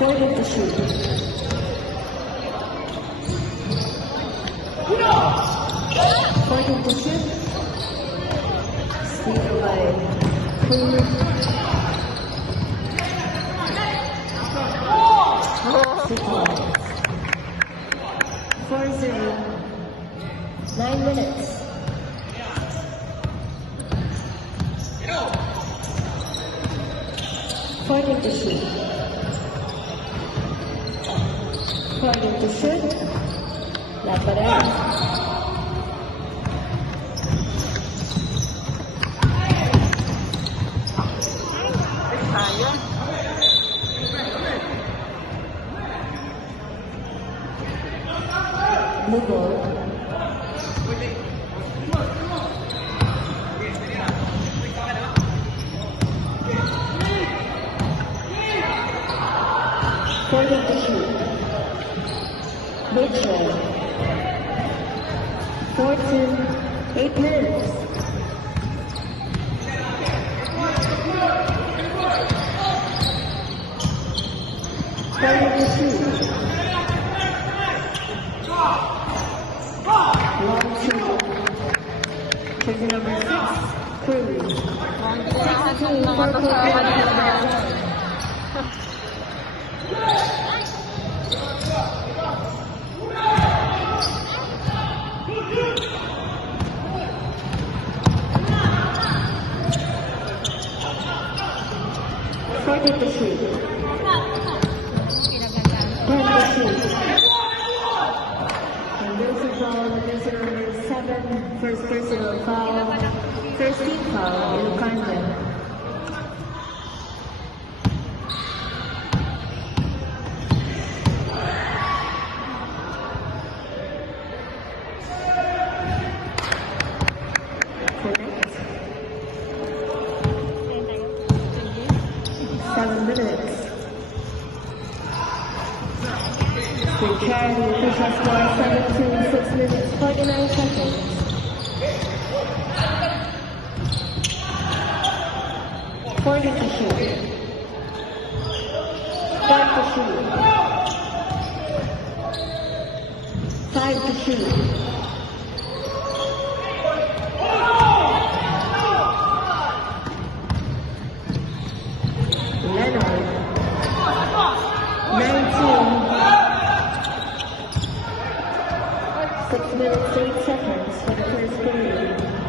Pointing to shoot. Pointing to shoot. Steal by Queen. 4-0. 9 minutes. Pointing to shoot. Pointing to shoot. Laparan. Blue ball. Pointing to shoot. Mitchell. 8 minutes. Pointing to shoot. Long shoot. Jersey number 6, Cruz. 40 to shoot. 10 to shoot. And there's a foul, jersey number 7, first personal foul, first team foul, Ilocanda. Connect. 7 minutes. The charity official score 7-2, 6 minutes, 49 seconds. Pointing to shoot. Back to shoot. 5 to shoot. Leonard. 19. 6 minutes, 8 seconds for the first period.